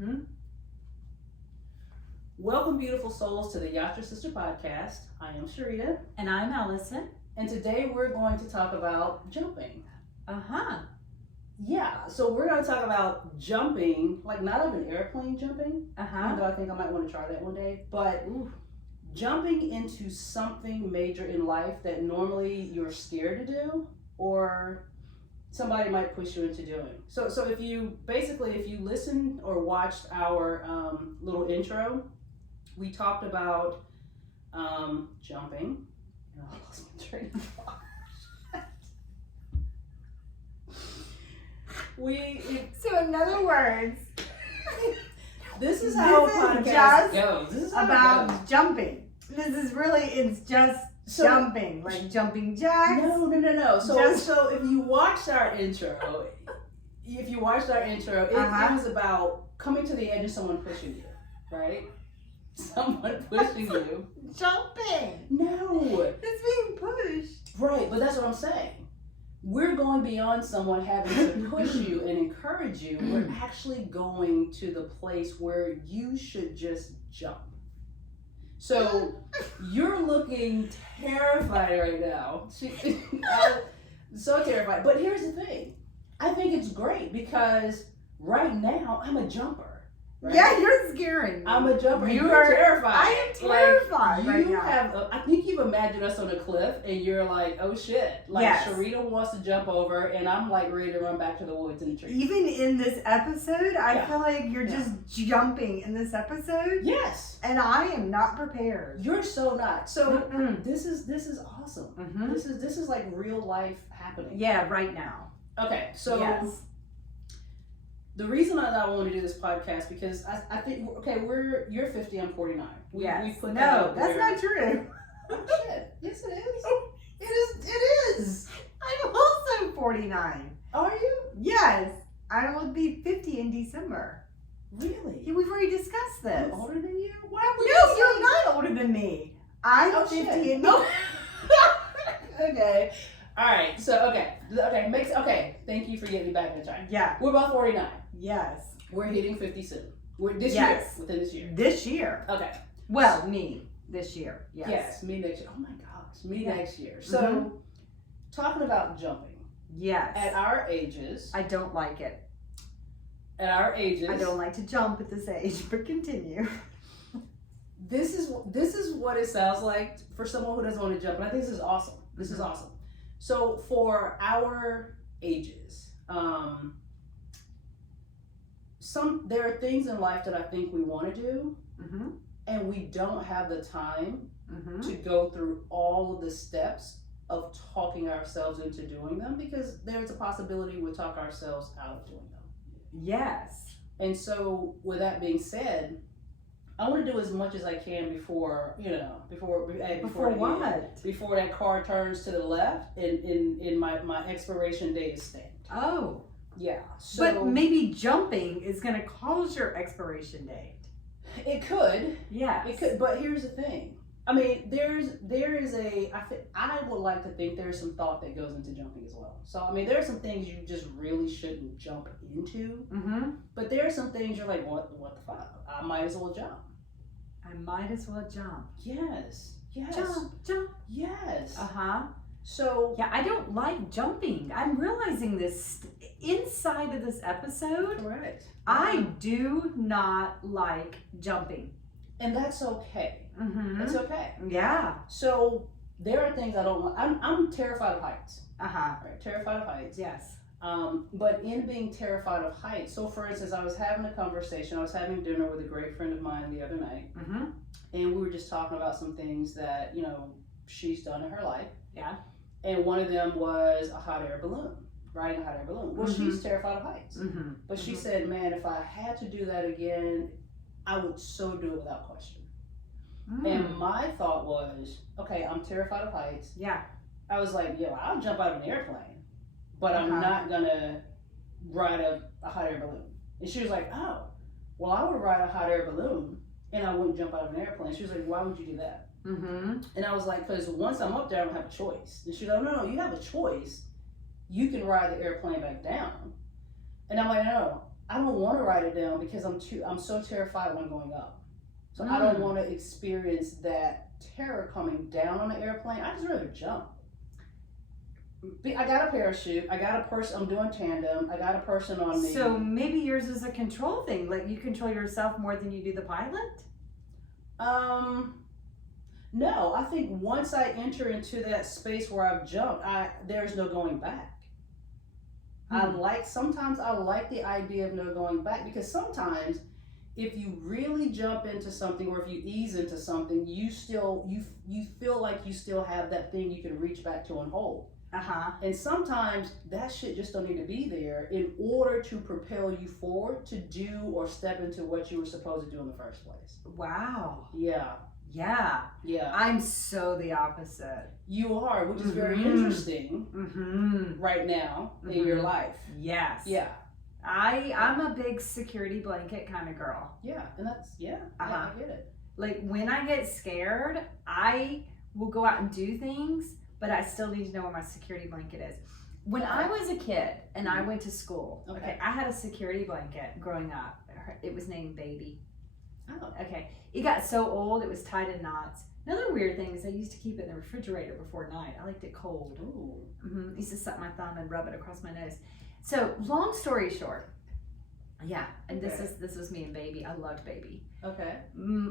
Mm-hmm. Welcome, beautiful souls, to the Yatra Sister podcast. I am Sharita. And I'm Allison. And today we're going to talk about jumping. Uh-huh. Yeah, so we're going to talk about jumping, like not of an airplane jumping, Uh-huh. even though I think I might want to try that one day, but jumping into something major in life that normally you're scared to do or somebody might push you into doing. So if you listen or watched our little intro, we talked about jumping. And I lost my train of thought. So in other words, this is how a podcast goes. This is how about it goes. Jumping. It's just jumping, like jumping jacks. No. So if you watched our intro, it was about coming to the edge of someone pushing you, right? Someone pushing you. Jumping. No. It's being pushed. Right, but that's what I'm saying. We're going beyond someone having to push you and encourage you. We're actually going to the place where you should just jump. So you're looking terrified right now. So terrified. But here's the thing. I think it's great because right now I'm a jumper. Right? Yeah, you're scaring me. I'm a jumper. You're terrified. I am terrified right now. I think you've imagined us on a cliff and you're like, oh shit. Like yes. Sharita wants to jump over and I'm like ready to run back to the woods and the trees. Even in this episode, I feel like you're just jumping in this episode. Yes. And I am not prepared. You're so not. So this is awesome. Mm-hmm. This is like real life happening. Yeah, right now. Okay, so yes. The reason I want to do this podcast because I think you're 50, I'm 49. Yes. We put no, that's not true. Oh shit! Yes, it is. It is. I'm also 49. Are you? Yes, I will be 50 in December. Really? Yeah, we've already discussed this. I'm older than you? Why would no, you're not older than me. I'm 50 shit. and Okay. All right. So okay. Thank you for getting me back in time. Yeah. We're about 49. Yes. We're hitting 50 soon. Within this year. This year. Okay. Well, me this year. Yes, me next year. Oh my gosh, next year. So, talking about jumping. Yes. At our ages. I don't like it. At our ages. I don't like to jump at this age, but continue. This is what it sounds like for someone who doesn't want to jump, and I think this is awesome. This is awesome. So for our ages, there are things in life that I think we want to do, and we don't have the time to go through all of the steps of talking ourselves into doing them because there's a possibility we'll talk ourselves out of doing them. Yes. And so with that being said, I want to do as much as I can before that car turns to the left and my expiration date is stamped. Oh. Yeah. So, but maybe jumping is going to cause your expiration date. It could. Yes. It could. But here's the thing. I mean, I would like to think there's some thought that goes into jumping as well. So, I mean, there are some things you just really shouldn't jump into. But there are some things you're like, what the fuck? I might as well jump. I might as well jump. Yes. Jump. Yes. So yeah, I don't like jumping. I'm realizing this inside of this episode. Correct. I do not like jumping. And that's okay. It's okay. Yeah. So there are things I don't want. I'm terrified of heights. Right? Terrified of heights. Yes. But in being terrified of heights, so for instance, I was having dinner with a great friend of mine the other night, and we were just talking about some things that, she's done in her life. Yeah. And one of them was a hot air balloon, riding a hot air balloon. Well, she's terrified of heights. But she said, man, if I had to do that again, I would so do it without question. And my thought was, okay, I'm terrified of heights. Yeah. I was like, I'll jump out of an airplane, but I'm not gonna ride a hot air balloon. And she was like, oh, well, I would ride a hot air balloon and I wouldn't jump out of an airplane. She was like, why would you do that? And I was like, because once I'm up there, I don't have a choice. And she's like, no, you have a choice. You can ride the airplane back down. And I'm like, no, I don't want to write it down because I'm so terrified when I'm going up. So I don't want to experience that terror coming down on the airplane. I just rather jump. I got a parachute. I got a person. I'm doing tandem. I got a person on me. So maybe yours is a control thing. Like you control yourself more than you do the pilot. No. I think once I enter into that space where I've jumped, there's no going back. Sometimes I like the idea of no going back, because sometimes if you really jump into something, or if you ease into something, you feel like you still have that thing you can reach back to and hold. And sometimes that shit just don't need to be there in order to propel you forward to do or step into what you were supposed to do in the first place. Wow. Yeah. Yeah. I'm so the opposite. You are, which is very interesting right now in your life. Yes. Yeah. I'm a big security blanket kind of girl. Yeah, and that's, I get it. Like when I get scared, I will go out and do things, but I still need to know where my security blanket is. When I was a kid and I went to school, I had a security blanket growing up. It was named Baby. Oh. Okay. It got so old, it was tied in knots. Another weird thing is I used to keep it in the refrigerator before night. I liked it cold. Ooh. I used to suck my thumb and rub it across my nose. So long story short, and this was me and Baby. I loved Baby. Okay.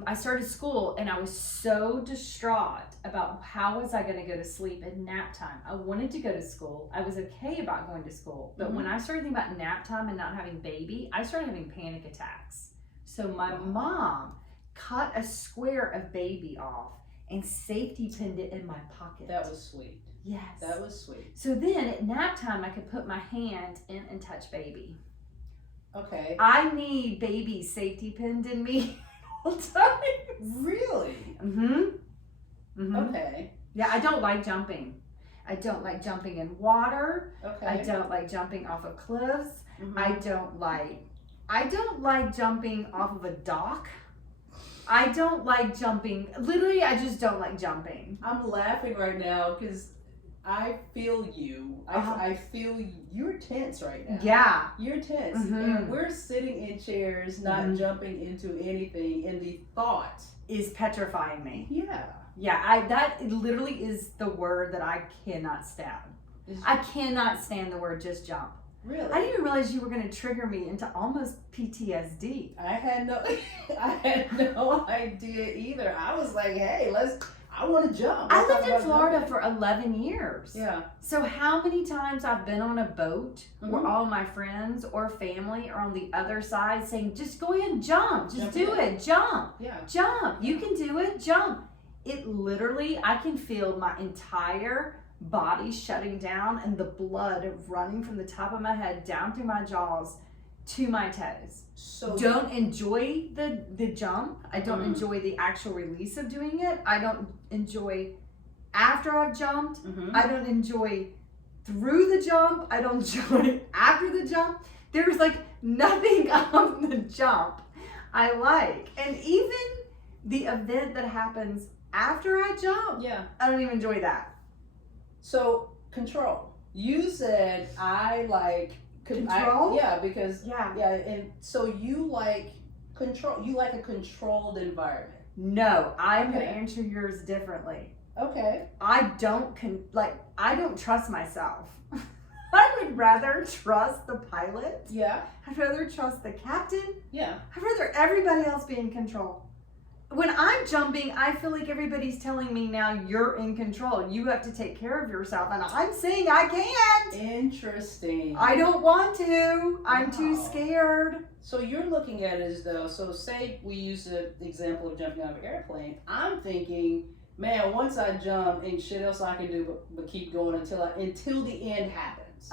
I started school and I was so distraught about how was I going to go to sleep at nap time. I wanted to go to school. I was okay about going to school. But when I started thinking about nap time and not having Baby, I started having panic attacks. So my mom cut a square of Baby off and safety pinned it in my pocket. That was sweet. Yes. That was sweet. So then at nap time, I could put my hand in and touch Baby. Okay. I need Baby safety pinned in me all the time. Really? Okay. Yeah, I don't like jumping. I don't like jumping in water. Okay. I don't like jumping off of cliffs. I don't like jumping off of a dock. I don't like jumping. Literally, I just don't like jumping. I'm laughing right now because I feel you. I feel you're tense right now. Yeah. You're tense. And we're sitting in chairs, not jumping into anything, and the thought is petrifying me. Yeah. Yeah, that literally is the word that I cannot stand. I cannot stand the word just jump. Really? I didn't even realize you were going to trigger me into almost PTSD. I had no idea either. I was like, hey, I want to jump. I lived in Florida for 11 years. Yeah. So how many times I've been on a boat where all my friends or family are on the other side saying, just go ahead and jump. Just do it. Jump. Yeah. Jump. You can do it. Jump. It literally, I can feel my entire body shutting down and the blood running from the top of my head down through my jaws to my toes. So don't enjoy the jump. I don't enjoy the actual release of doing it. I don't enjoy after I've jumped. I don't enjoy through the jump. I don't enjoy after the jump. There's like nothing of the jump I like. And even the event that happens after I jump, I don't even enjoy that. So control. You said I like control. Because and so you like control. You like a controlled environment. No, I'm gonna answer yours differently. Okay. I don't trust myself. I would rather trust the pilot. Yeah. I'd rather trust the captain. Yeah. I'd rather everybody else be in control. When I'm jumping, I feel like everybody's telling me now you're in control. You have to take care of yourself. And I'm saying I can't. Interesting. I don't want to. I'm too scared. So you're looking at it as though, so say we use the example of jumping out of an airplane. I'm thinking, man, once I jump, ain't shit else I can do but keep going until the end happens.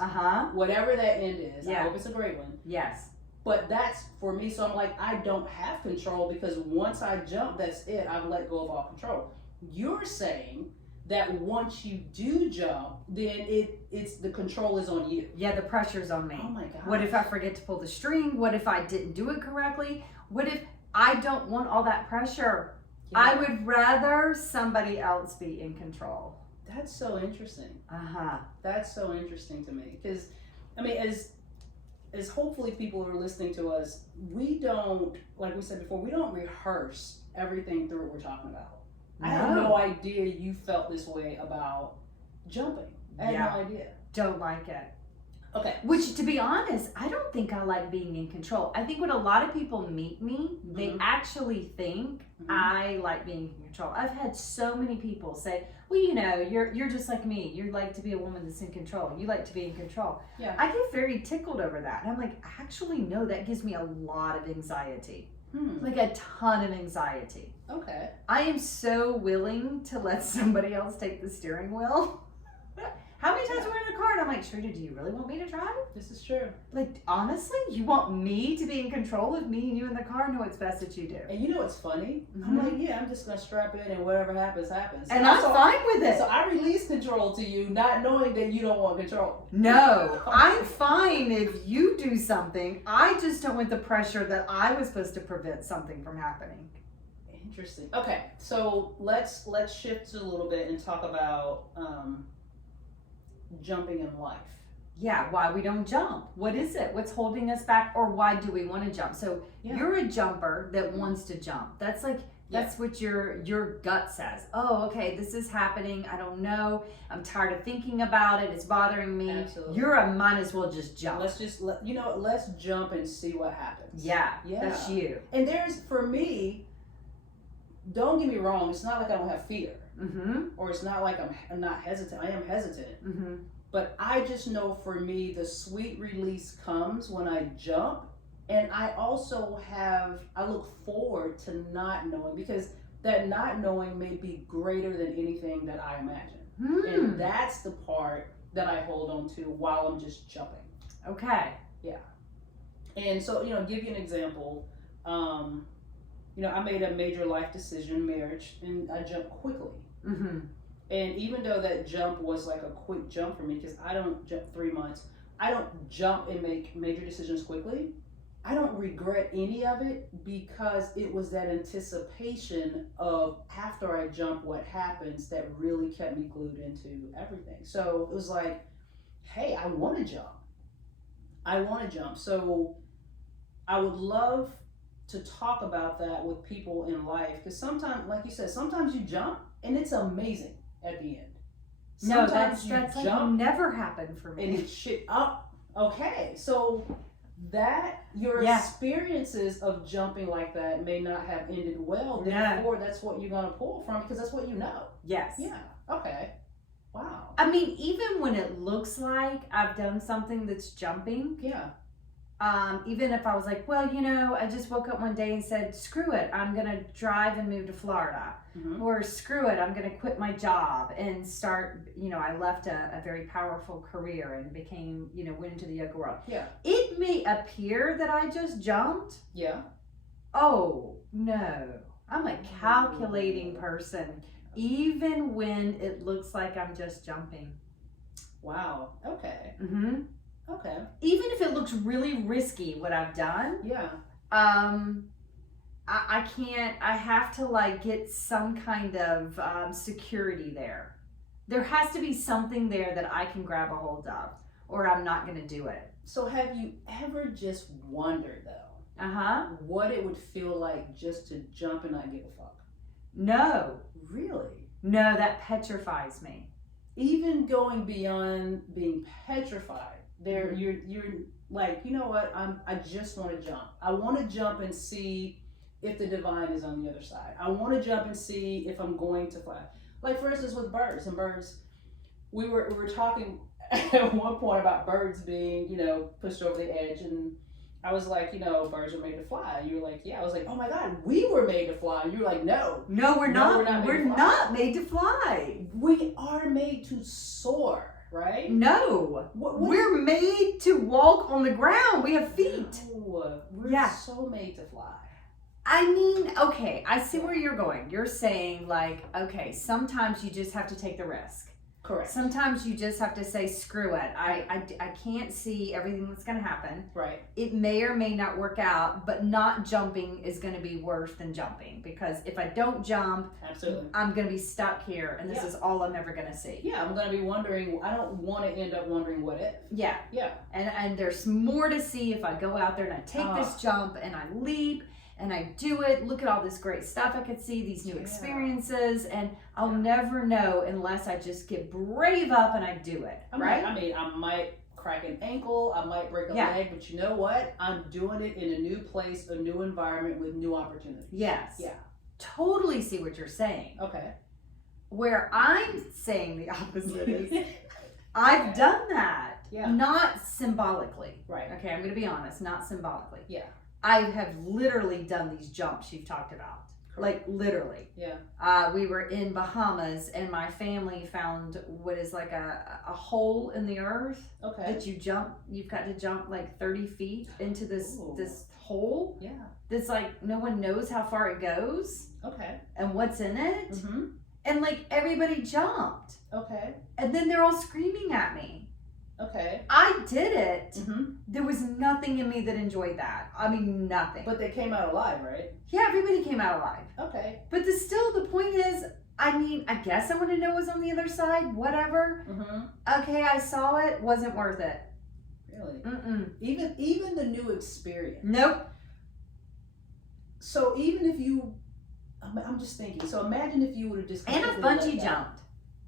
Whatever that end is. I hope it's a great one. Yes. But that's for me, so I'm like, I don't have control because once I jump, that's it. I've let go of all control. You're saying that once you do jump, then it's the control is on you. Yeah, the pressure's on me. Oh my God. What if I forget to pull the string? What if I didn't do it correctly? What if I don't want all that pressure? Yeah. I would rather somebody else be in control. That's so interesting. That's so interesting to me because, I mean, is hopefully people who are listening to us, we don't, like we said before, we don't rehearse everything through what we're talking about. I had no idea you felt this way about jumping. I had no idea. Don't like it. Okay. Which, to be honest, I don't think I like being in control. I think when a lot of people meet me, they actually think I like being in control. I've had so many people say, well, you know, you're just like me. You like to be a woman that's in control. You like to be in control. Yeah. I get very tickled over that. And I'm like, actually, no, that gives me a lot of anxiety. Like a ton of anxiety. Okay. I am so willing to let somebody else take the steering wheel. How many times we're in a car and I'm like, Shrita, do you really want me to drive? This is true. Like, honestly, you want me to be in control of me and you in the car? No, it's best that you do. And you know what's funny? I'm like, yeah, I'm just going to strap in and whatever happens, happens. And I'm fine with it. So I release control to you, not knowing that you don't want control. No, I'm fine if you do something. I just don't want the pressure that I was supposed to prevent something from happening. Interesting. Okay, so let's shift a little bit and talk about jumping in life. Yeah, why we don't jump. What is it? What's holding us back, or why do we want to jump? So you're a jumper that wants to jump. That's like, that's what your gut says. Oh, okay, this is happening. I don't know. I'm tired of thinking about it. It's bothering me. Absolutely. You're a might as well just jump. Let's jump and see what happens. Yeah, that's you. And there's, for me, don't get me wrong, it's not like I don't have fear. Or it's not like I'm not hesitant. I am hesitant. But I just know for me, the sweet release comes when I jump. And I also I look forward to not knowing, because that not knowing may be greater than anything that I imagine. And that's the part that I hold on to while I'm just jumping. Okay. Yeah. And so, give you an example. I made a major life decision, marriage, and I jumped quickly. And even though that jump was like a quick jump for me, because I don't jump 3 months, I don't jump and make major decisions quickly. I don't regret any of it, because it was that anticipation of after I jump what happens that really kept me glued into everything. So it was like, hey, I want to jump. I want to jump. So I would love to talk about that with people in life, because sometimes, like you said, sometimes you jump and it's amazing at the end. Sometimes that's like never happened for me. And it's shit up. Okay, so that your experiences of jumping like that may not have ended well. Therefore, that's what you're gonna pull from, because that's what you know. Yes. Yeah. Okay. Wow. I mean, even when it looks like I've done something that's jumping. Yeah. Even if I was like, well, I just woke up one day and said, screw it, I'm going to drive and move to Florida. Or screw it, I'm going to quit my job and start, I left a very powerful career and became, went into the yoga world. Yeah. It may appear that I just jumped. Yeah. Oh, no. I'm a calculating person, even when it looks like I'm just jumping. Wow. Okay. Okay. Even if it looks really risky, what I've done. Yeah. I can't, I have to get some kind of security there. There has to be something there that I can grab a hold of, or I'm not going to do it. So have you ever just wondered, though, what it would feel like just to jump and not give a fuck? No. Really? No, that petrifies me. Even going beyond being petrified, you're like, you know what? I just want to jump. I want to jump and see if the divine is on the other side. I want to jump and see if I'm going to fly. Like, for instance, with birds. We were talking at one point about birds being, pushed over the edge, and I was like, birds are made to fly. You were like, yeah. I was like, oh my God, we were made to fly. And you were like, no. No, we're not. We're not made to fly. We are made to soar, right? No. We're made to walk on the ground. We have feet. No, we're so made to fly. I mean, okay, I see where you're going. You're saying okay, sometimes you just have to take the risk. Correct. Sometimes you just have to say, screw it. I can't see everything that's going to happen. Right. It may or may not work out, but not jumping is going to be worse than jumping, because if I don't jump, Absolutely. I'm going to be stuck here, and this is all I'm ever going to see. Yeah, I'm going to be wondering. I don't want to end up wondering what if. Yeah. Yeah. And there's more to see if I go out there and I take this jump and I leap and I do it. Look at all this great stuff I could see, these new experiences, and I'll never know unless I just get brave up and I do it, right? I might crack an ankle, I might break a leg, but you know what? I'm doing it in a new place, a new environment with new opportunities. Yes. Yeah. Totally see what you're saying. Okay. Where I'm saying the opposite is I've done that. Yeah. Not symbolically. Right. Okay, I'm going to be honest, not symbolically. Yeah. I have literally done these jumps you've talked about. Correct. Like literally. Yeah. We were in Bahamas and my family found what is like a hole in the earth that you've got to jump like 30 feet into this hole. Yeah. That's like no one knows how far it goes. Okay. And what's in it. Mm-hmm. And like everybody jumped. Okay. And then they're all screaming at me. Okay. I did it. Mm-hmm. There was nothing in me that enjoyed that. I mean, nothing. But they came out alive, right? Yeah, everybody came out alive. Okay. But the point is, I mean, I guess I want to know what's on the other side. Whatever. Mm-hmm. Okay, I saw it. Wasn't worth it. Really? Mm-mm. Even the new experience. Nope. So even if you, I'm just thinking. So imagine if you would have just. And I've bungee jumped.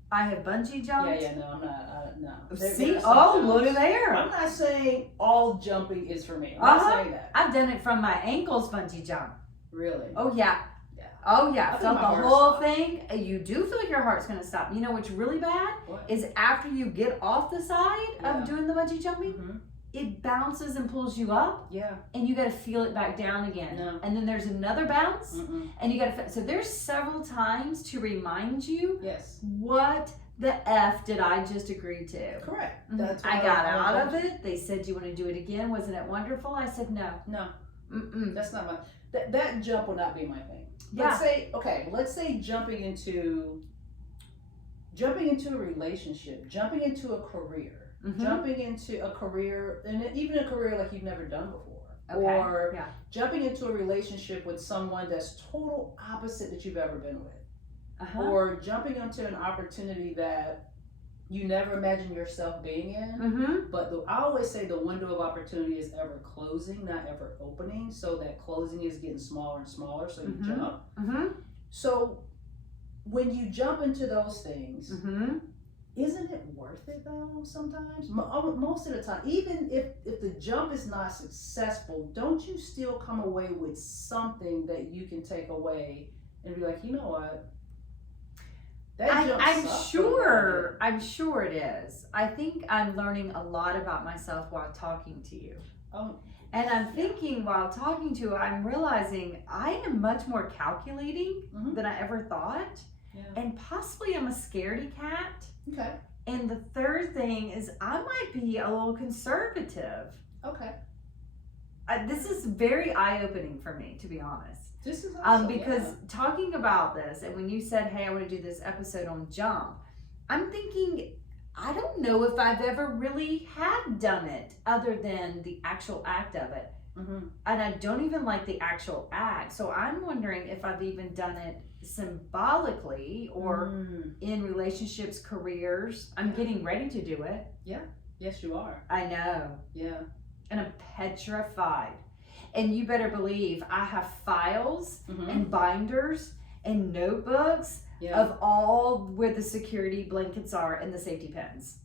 I have bungee jumped. Yeah, no, I'm not, no. See? Oh, look at there. I'm not saying all jumping is for me. I'm not saying that. I've done it from my ankles bungee jump. Really? Oh, yeah. Yeah. Oh, yeah. I Felt think the my whole heart thing. You do feel like your heart's going to stop. You know what's really bad? What? Is after you get off the side of doing the bungee jumping, it bounces and pulls you up. Yeah. And you got to feel it back down again. No. And then there's another bounce. And you got to, so there's several times to remind you what the F did I just agree to? Correct. That's I got out of it. They said, "Do you want to do it again? Wasn't it wonderful?" I said, "No, no, mm-mm. That's not my. That jump will not be my thing." Yeah. Let's say jumping into a relationship, jumping into a career, jumping into a career, and even a career like you've never done before, or jumping into a relationship with someone that's total opposite that you've ever been with. Or jumping into an opportunity that you never imagined yourself being in. But I always say the window of opportunity is ever closing, not ever opening. So that closing is getting smaller and smaller. So you jump. So when you jump into those things, isn't it worth it though? Sometimes, most of the time, even if the jump is not successful, don't you still come away with something that you can take away and be like, you know what? I'm sure it is. I think I'm learning a lot about myself while talking to you. And I'm thinking while talking to you, I'm realizing I am much more calculating than I ever thought. Yeah. And possibly I'm a scaredy cat. Okay. And the third thing is I might be a little conservative. Okay. This is very eye-opening for me, to be honest. This is awesome, because talking about this, and when you said, "Hey, I want to do this episode on jump," I'm thinking, I don't know if I've ever really had done it other than the actual act of it. And I don't even like the actual act. So I'm wondering if I've even done it symbolically or in relationships, careers. I'm getting ready to do it. Yeah. Yes, you are. I know. Yeah. And I'm petrified. And you better believe I have files and binders and notebooks of all where the security blankets are and the safety pins.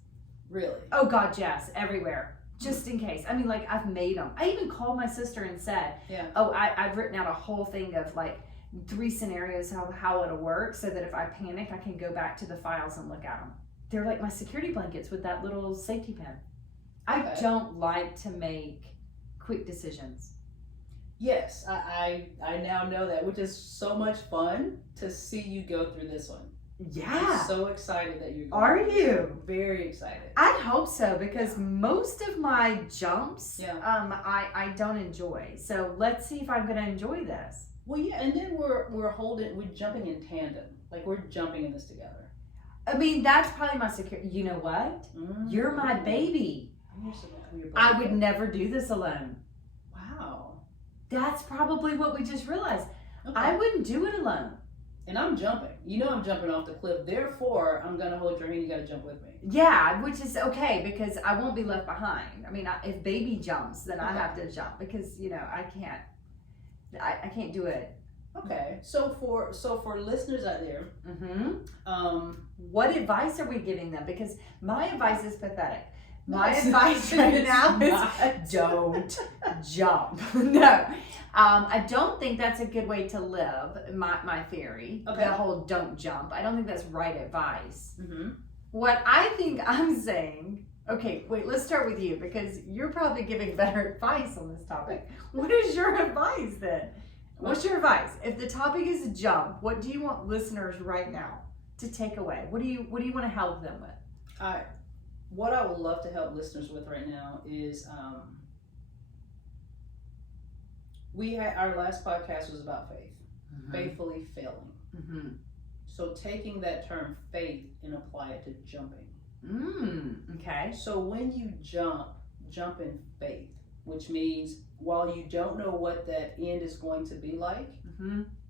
Really? Oh God, yes, everywhere. Just in case. I mean, like I've made them. I even called my sister and said, I've written out a whole thing of like 3 scenarios how it'll work so that if I panic, I can go back to the files and look at them. They're like my security blankets with that little safety pin. I don't like to make quick decisions. Yes, I now know that, which is so much fun to see you go through this one. Yeah. I'm so excited that you're going. Are you? Very excited. I hope so, because most of my jumps, I don't enjoy. So let's see if I'm going to enjoy this. Well, yeah, and then we're jumping in tandem. Like we're jumping in this together. I mean, that's probably my security. You know what? You're my baby. I would never do this alone. Wow. That's probably what we just realized. Okay. I wouldn't do it alone. And I'm jumping. You know I'm jumping off the cliff. Therefore, I'm going to hold your hand. You got to jump with me. Yeah, which is okay because I won't be left behind. I mean, if baby jumps, then I have to jump because, you know, I can't do it. Okay. So for listeners out there, what advice are we giving them? Because my advice is pathetic. My advice right now is don't jump. No. I don't think that's a good way to live, my theory. Okay. The whole don't jump. I don't think that's right advice. What I think I'm saying, okay, wait, let's start with you because you're probably giving better advice on this topic. What is your advice then? What's your advice? If the topic is jump, what do you want listeners right now to take away? What do you want to help them with? What I would love to help listeners with right now is our last podcast was about faith, faithfully failing. So taking that term faith and apply it to jumping. Okay. So when you jump in faith, which means while you don't know what that end is going to be like,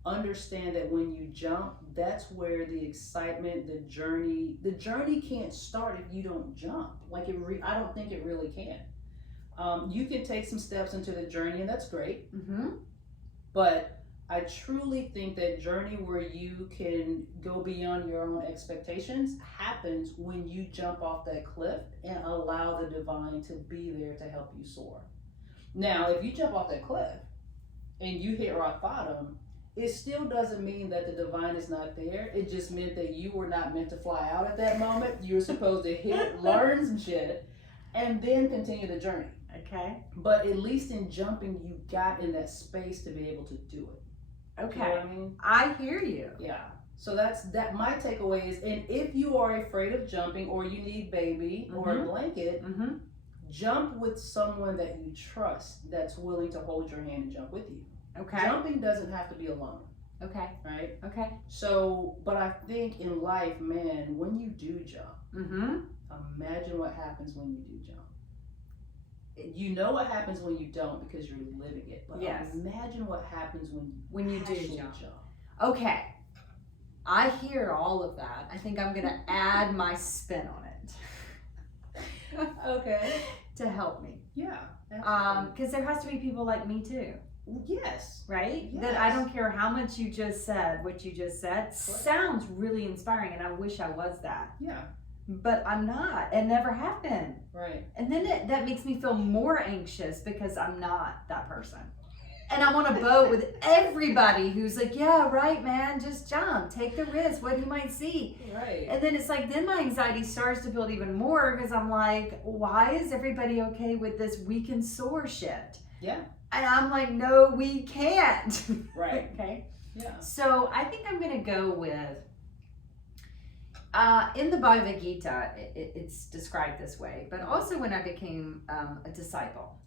understand that when you jump, that's where the excitement, the journey can't start if you don't jump. Like I don't think it really can. You can take some steps into the journey, and that's great. But I truly think that journey where you can go beyond your own expectations happens when you jump off that cliff and allow the divine to be there to help you soar. Now, if you jump off that cliff and you hit rock bottom, it still doesn't mean that the divine is not there. It just meant that you were not meant to fly out at that moment. You were supposed to hit, learn some shit, and then continue the journey. Okay. But at least in jumping, you got in that space to be able to do it. Okay. You know what I mean? I hear you. Yeah. So that's my takeaway is, and if you are afraid of jumping or you need baby or a blanket, jump with someone that you trust that's willing to hold your hand and jump with you. Okay. Jumping doesn't have to be alone. Okay. Right? Okay. So, but I think in life, man, when you do jump, imagine what happens when you do jump. You know what happens when you don't because you're living it. But imagine what happens when you do jump. Okay. I hear all of that. I think I'm going to add my spin on it. Okay. To help me. Yeah. Because there has to be people like me too. Yes. Right? Yes. That I don't care how much you just said, what you just said sounds really inspiring and I wish I was that. Yeah. But I'm not and never have been. Right. And then that makes me feel more anxious because I'm not that person. And I'm on a boat with everybody who's like, yeah, right, man, just jump, take the risk, what you might see. Right. And then it's like, then my anxiety starts to build even more because I'm like, why is everybody okay with this we can soar shit? Yeah. And I'm like, no, we can't. Right. Okay. Yeah. So I think I'm going to go with, in the Bhagavad Gita, it's described this way, but also when I became a disciple,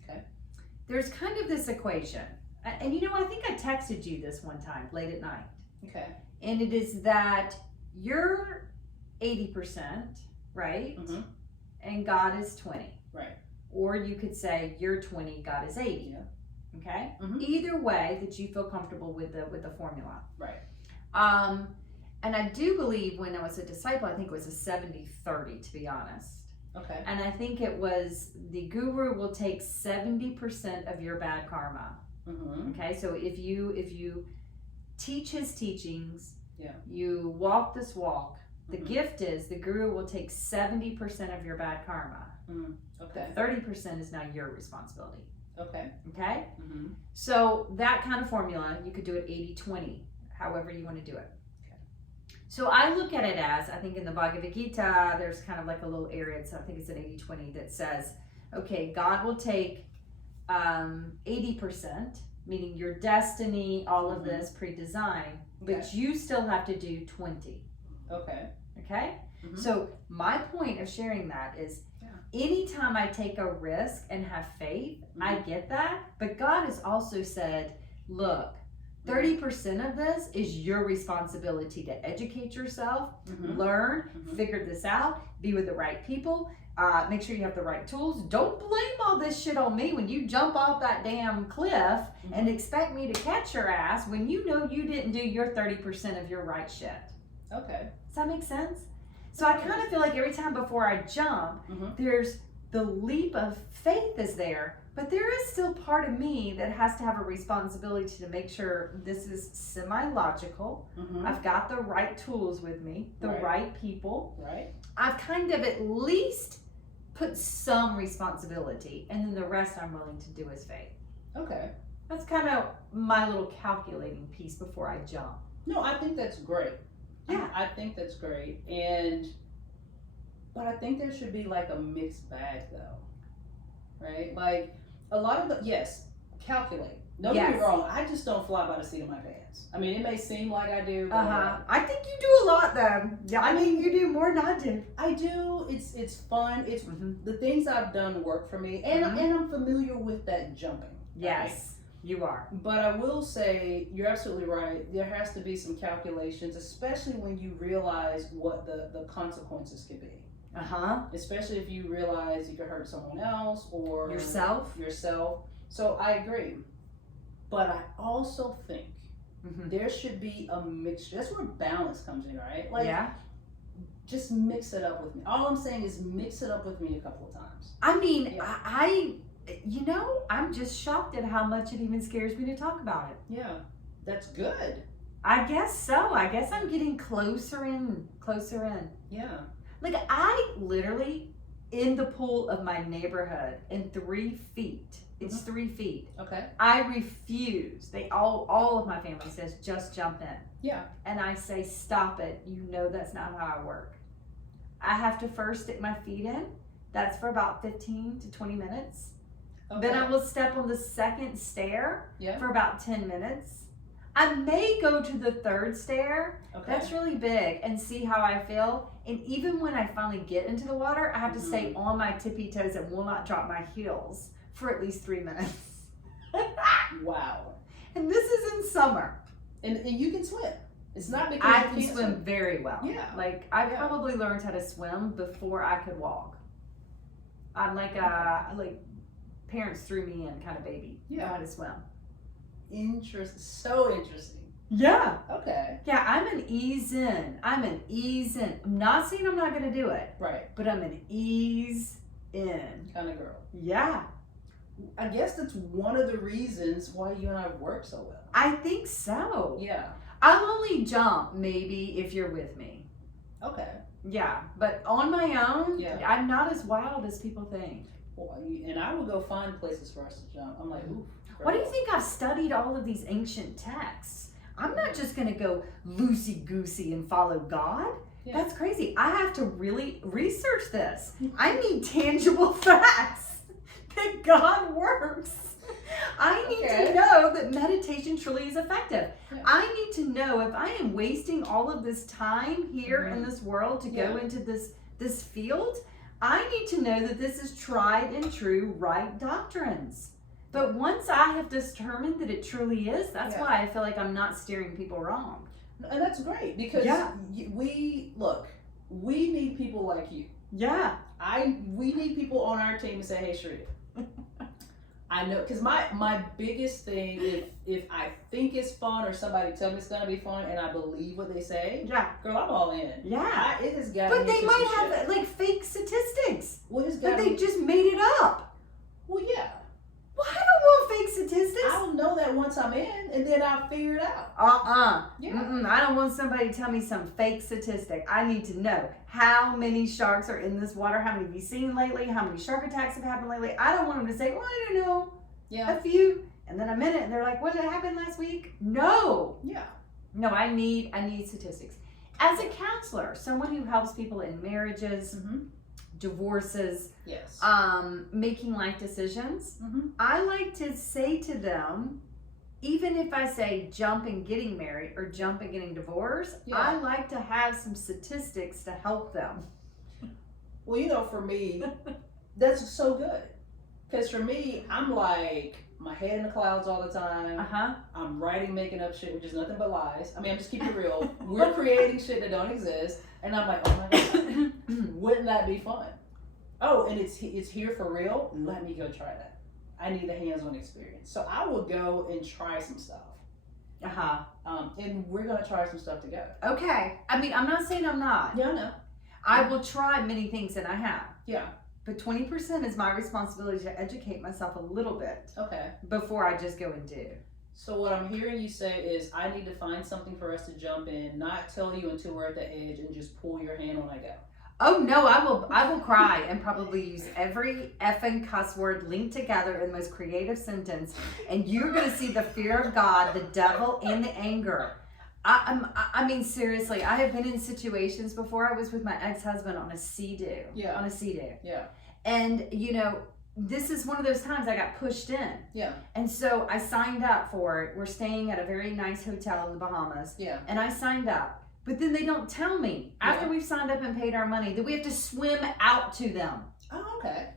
there's kind of this equation. And you know, I think I texted you this one time late at night. Okay. And it is that you're 80%, right? And God is 20. Right. Or you could say you're 20, God is 80. Yeah. Okay? Either way that you feel comfortable with the formula. Right. And I do believe when I was a disciple, I think it was a 70-30 to be honest. Okay. And I think it was the guru will take 70% of your bad karma. Okay, so if you teach his teachings, you walk this walk, the gift is the guru will take 70% of your bad karma. Okay. 30% is now your responsibility. Okay. Okay? So that kind of formula, you could do it 80-20, however you want to do it. So I look at it as, I think in the Bhagavad Gita, there's kind of like a little area, so I think it's an 80-20 that says, okay, God will take 80%, meaning your destiny, all of this pre-designed, but you still have to do 20. Okay. Okay? So my point of sharing that is anytime I take a risk and have faith, I get that, but God has also said, look, 30% of this is your responsibility to educate yourself, learn, figure this out, be with the right people, make sure you have the right tools. Don't blame all this shit on me when you jump off that damn cliff and expect me to catch your ass when you know you didn't do your 30% of your right shit. Okay. Does that make sense? So I kind of feel like every time before I jump, there's the leap of faith is there, but there is still part of me that has to have a responsibility to make sure this is semi-logical. I've got the right tools with me, the right people. Right. I've kind of at least put some responsibility, and then the rest I'm willing to do is faith. Okay. That's kind of my little calculating piece before I jump. No, I think that's great. Yeah. I think that's great. But I think there should be like a mixed bag though. Right? Like a lot of calculate. Don't get me wrong, I just don't fly by the seat of my pants. I mean, it may seem like I do, but I think you do a lot then. Yeah, I mean, you do more than I do. I do. It's fun. It's the things I've done work for me, and I'm familiar with that jumping. Yes, right? you are. But I will say you're absolutely right. There has to be some calculations, especially when you realize what the consequences could be. Especially if you realize you could hurt someone else or yourself. So I agree. But I also think there should be a mixture. That's where balance comes in, right? Like, just mix it up with me. All I'm saying is mix it up with me a couple of times. I mean, I'm just shocked at how much it even scares me to talk about it. Yeah, that's good. I guess so. I guess I'm getting closer in. Yeah. Like, I literally, in the pool of my neighborhood, in 3 feet, it's 3 feet. Okay. I refuse. All of my family says, just jump in. Yeah. And I say, stop it. You know that's not how I work. I have to first stick my feet in. That's for about 15 to 20 minutes. Okay. Then I will step on the second stair for about 10 minutes. I may go to the third stair. That's really big, and see how I feel. And even when I finally get into the water, I have to stay on my tippy toes and will not drop my heels for at least 3 minutes. Wow. And this is in summer. And you can swim. It's not because I you can can't swim very well. Yeah. Like, I probably learned how to swim before I could walk. I'm like parents threw me in kind of baby. Know how to swim. So interesting. Yeah. Okay. Yeah, I'm an ease in. I'm not saying I'm not going to do it. Right. But I'm an ease in kind of girl. Yeah. I guess that's one of the reasons why you and I work so well. I think so. Yeah. I'll only jump maybe if you're with me. Okay. Yeah, but on my own, I'm not as wild as people think. Well, and I will go find places for us to jump. I'm like, ooh. Why do you think I've studied all of these ancient texts? I'm not just going to go loosey-goosey and follow God. Yeah. That's crazy. I have to really research this. I need tangible facts that God works. I need to know that meditation truly is effective. Yeah. I need to know if I am wasting all of this time here in this world to go into this field, I need to know that this is tried and true right doctrines. But once I have determined that it truly is, that's why I feel like I'm not steering people wrong. And that's great because we need people like you. Yeah. We need people on our team to say, hey, Sharita. I know, because my biggest thing, if I think it's fun or somebody tell me it's going to be fun and I believe what they say, girl, I'm all in. Yeah. It has got. But they might have like fake statistics. Well, but they just made it up. Well, yeah. Well, I don't want fake statistics. I'll know that once I'm in, and then I'll figure it out. Yeah. I don't want somebody to tell me some fake statistic. I need to know how many sharks are in this water, how many have you seen lately, how many shark attacks have happened lately. I don't want them to say, well, I don't know, a few, and then a minute, and they're like, what did happen last week? No. Yeah. No, I need statistics. As a counselor, someone who helps people in marriages, divorces, making life decisions, I like to say to them, even if I say jump and getting married or jump and getting divorced, I like to have some statistics to help them. Well, for me, that's so good. Because for me, I'm like, my head in the clouds all the time. Uh-huh. I'm writing, making up shit, which is nothing but lies. I mean, I'm just keeping it real. We're creating shit that don't exist. And I'm like, oh my God, wouldn't that be fun? Oh, and it's here for real? Let me go try that. I need the hands-on experience. So I will go and try some stuff. Uh-huh. And we're going to try some stuff together. Okay. I mean, I'm not saying I'm not. Yeah, I know. I will try many things, and I have. Yeah. But 20% is my responsibility to educate myself a little bit Okay. before I just go and do. So what I'm hearing you say is I need to find something for us to jump in, not tell you until we're at the edge, and just pull your hand when I go. Oh no, I will cry and probably use every effing cuss word linked together in the most creative sentence, and you're gonna see the fear of God, the devil, and the anger. I mean, seriously, I have been in situations before. I was with my ex-husband on a Sea-Doo. Yeah. On a Sea-Doo. Yeah. And, you know, this is one of those times I got pushed in. Yeah. And so I signed up for it. We're staying at a very nice hotel in the Bahamas. Yeah. And I signed up. But then they don't tell me, after we've signed up and paid our money, that we have to swim out to them. Oh, okay.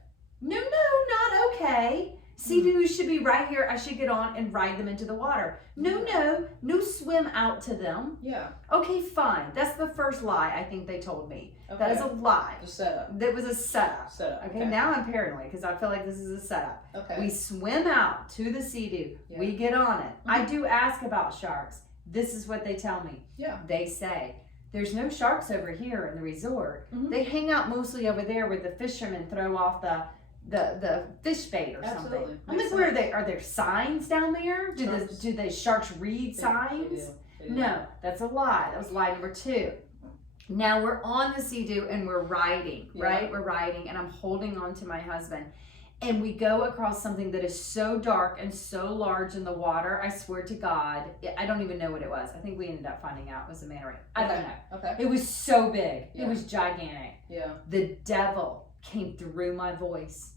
No, not okay. Sea-Doos should be right here. I should get on and ride them into the water. No swim out to them. Yeah. Okay, fine. That's the first lie I think they told me. Okay. That is a lie. The setup. That was a setup. Okay, now I'm paranoid because I feel like this is a setup. Okay. We swim out to the Sea-Doo. Yeah. We get on it. I do ask about sharks. This is what they tell me. Yeah. They say, there's no sharks over here in the resort. Mhm. They hang out mostly over there where the fishermen throw off the fish bait or Absolutely. something. I'm like, where are they? Are there signs down there? Do the sharks read They signs? do. No, that's a lie. That was lie number 2. Now we're on the Sea-Doo and we're riding, right? We're riding and I'm holding on to my husband. And we go across something that is so dark and so large in the water. I swear to God, I don't even know what it was. I think we ended up finding out it was a manta ray. I don't know. Okay. It was so big. Yeah. It was gigantic. Yeah. The devil came through my voice.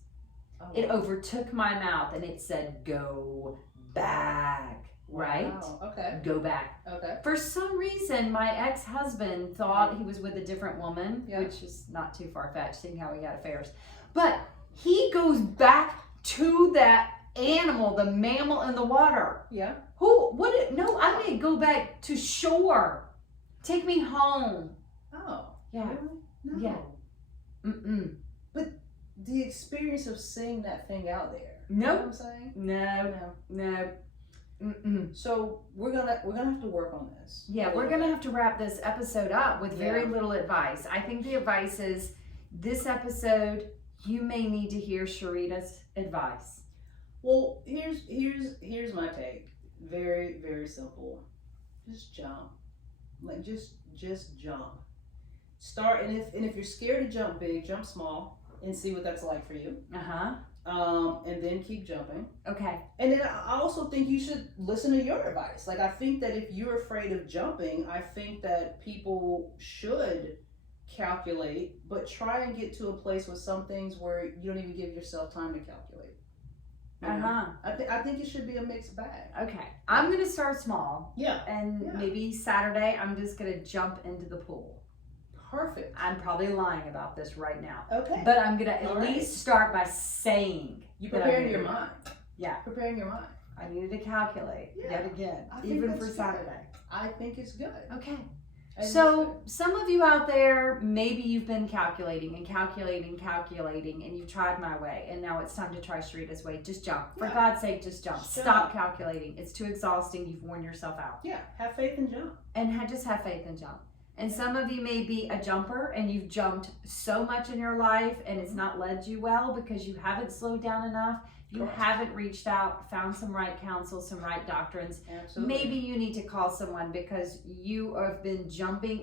Oh, It overtook my mouth and it said, go back, right? Wow. Okay. Go back. Okay. For some reason, my ex-husband thought he was with a different woman, Yeah. which is not too far-fetched, seeing how he had affairs. But he goes back to that animal, the mammal in the water. Yeah. No, I didn't go back to shore. Take me home. Oh. Yeah. Really? No. Yeah. Mm-mm. But the experience of seeing that thing out there. Nope. You know what I'm saying? No. Mm-mm. So we're gonna have to work on this. Yeah, we're gonna have to wrap this episode up with very little advice. I think the advice is this episode, you may need to hear Sharita's advice. Well, here's my take. Very, very simple. Just jump. Like just jump. Start and if you're scared to jump big, jump small and see what that's like for you. Uh-huh. And then keep jumping. Okay. And then I also think you should listen to your advice. Like I think that if you're afraid of jumping, I think that people should calculate, but try and get to a place with some things where you don't even give yourself time to calculate. Uh-huh. I think it should be a mixed bag. Okay. I'm gonna start small. Yeah. And maybe Saturday I'm just gonna jump into the pool. Perfect. I'm probably lying about this right now. Okay. But I'm gonna at least start by saying You that preparing I'm your gonna- mind. Yeah. Preparing your mind. I needed to calculate yet again, I think even that's for good. Saturday. I think it's good. Okay. I think So some of you out there, maybe you've been calculating and you've tried my way and now it's time to try Sharita's way. Just jump. For Yeah. God's sake, just jump. Just Stop jump. calculating. It's too exhausting. You've worn yourself out. Yeah, have faith and jump. And just have faith and jump. And some of you may be a jumper and you've jumped so much in your life and it's not led you well because you haven't slowed down enough. You Correct. haven't reached out, found some right counsel, some right doctrines. Absolutely. Maybe you need to call someone because you have been jumping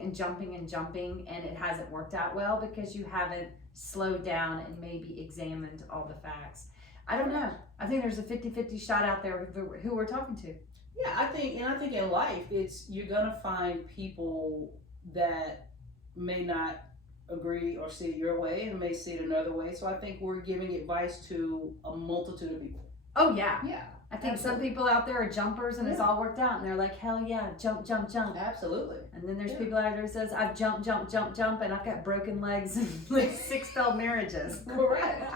and it hasn't worked out well because you haven't slowed down and maybe examined all the facts. I don't know. I think there's a 50-50 shot out there who we're talking to. Yeah, I think in life you're gonna find people that may not agree or see it your way and may see it another way. So I think we're giving advice to a multitude of people. Oh yeah. Yeah. I think absolutely. some people out there are jumpers and it's all worked out and they're like, hell yeah, jump. Absolutely. And then there's people out there who says, I've jumped and I've got broken legs and like 6 failed marriages. Correct.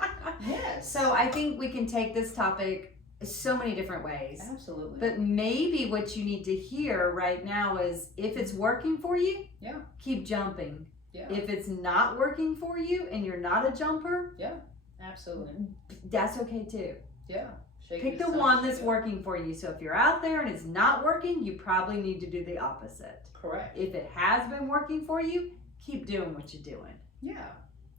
Yes. So I think we can take this topic so many different ways. Absolutely. But maybe what you need to hear right now is if it's working for you, Yeah. keep jumping. Yeah. If it's not working for you and you're not a jumper, Absolutely. that's okay too. Yeah. Pick the one that's working for you. So if you're out there and it's not working, you probably need to do the opposite. Correct. If it has been working for you, keep doing what you're doing. Yeah.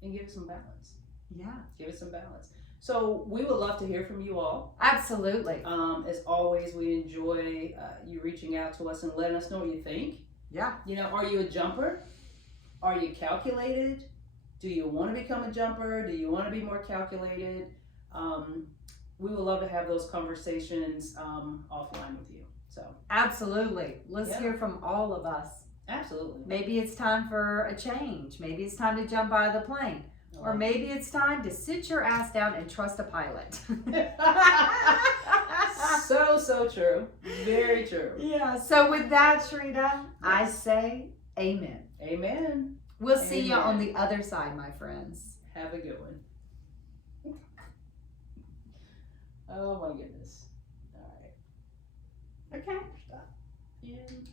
And give it some balance. Yeah. Give it some balance. So we would love to hear from you all. Absolutely. As always, we enjoy you reaching out to us and letting us know what you think. Yeah. You know, are you a jumper? Are you calculated? Do you want to become a jumper? Do you want to be more calculated? We would love to have those conversations offline with you. So absolutely. Let's hear from all of us. Absolutely. Maybe it's time for a change. Maybe it's time to jump out of the plane. Or maybe it's time to sit your ass down and trust a pilot. So true. Very true. Yeah. So with that, Shrita, I say amen. Amen. We'll see you on the other side, my friends. Have a good one. Oh my goodness. All right. Okay. Stop. And